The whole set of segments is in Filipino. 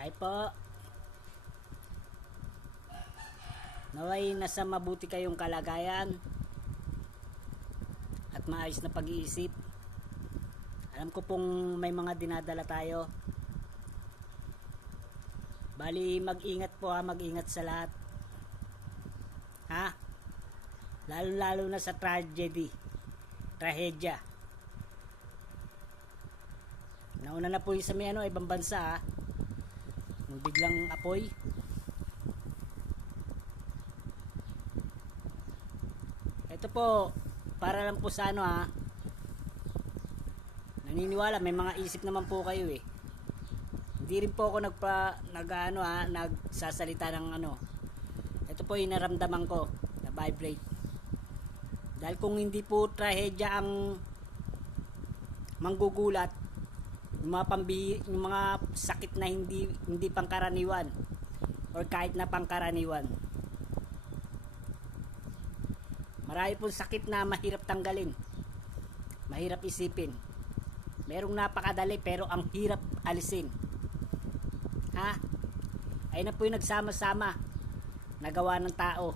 Ay po. Naway nasa mabuti kayong kalagayan at maayos na pag-iisip. Alam ko pong may mga dinadala tayo. Bali, mag-ingat po ha, mag-ingat sa lahat. Ha? Lalo-lalo na sa tragedy. Trahedya. Nauna na po yung sa may ano, ibang bansa ha. Biglang apoy. Ito po, para lang po sa ano ha. Naniniwala, may mga isip naman po kayo eh. Hindi rin po ako nagpa, nag, ano, ha, nagsasalita ng ano. Ito po yung naramdaman ko na vibrate. Dahil kung hindi po trahedya ang manggugulat, yung mga pambi, mga sakit na hindi hindi pangkaraniwan or kahit na pangkaraniwan. Marami pong sakit na mahirap tanggalin. Mahirap isipin. Merong napakadali pero ang hirap alisin. Ha? Ay na po yung nagsama-sama na gawa ng tao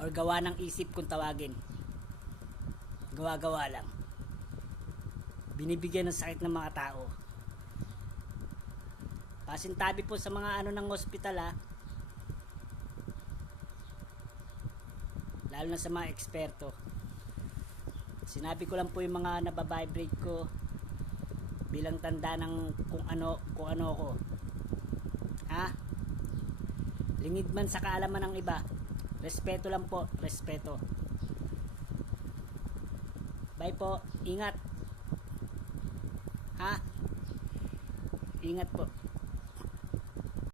or gawa ng isip kung tawagin. Gawa-gawa lang. Binibigyan ng sakit ng mga tao. Pasintabi po sa mga ano ng ospital ha. Lalo na sa mga eksperto. Sinabi ko lang po yung mga nababibrate ko bilang tanda ng kung ano kung ano ko. Ha? Lingid man sa kaalaman ng iba. Respeto lang po, respeto. Bye po. Ingat. Ha? Ingat po.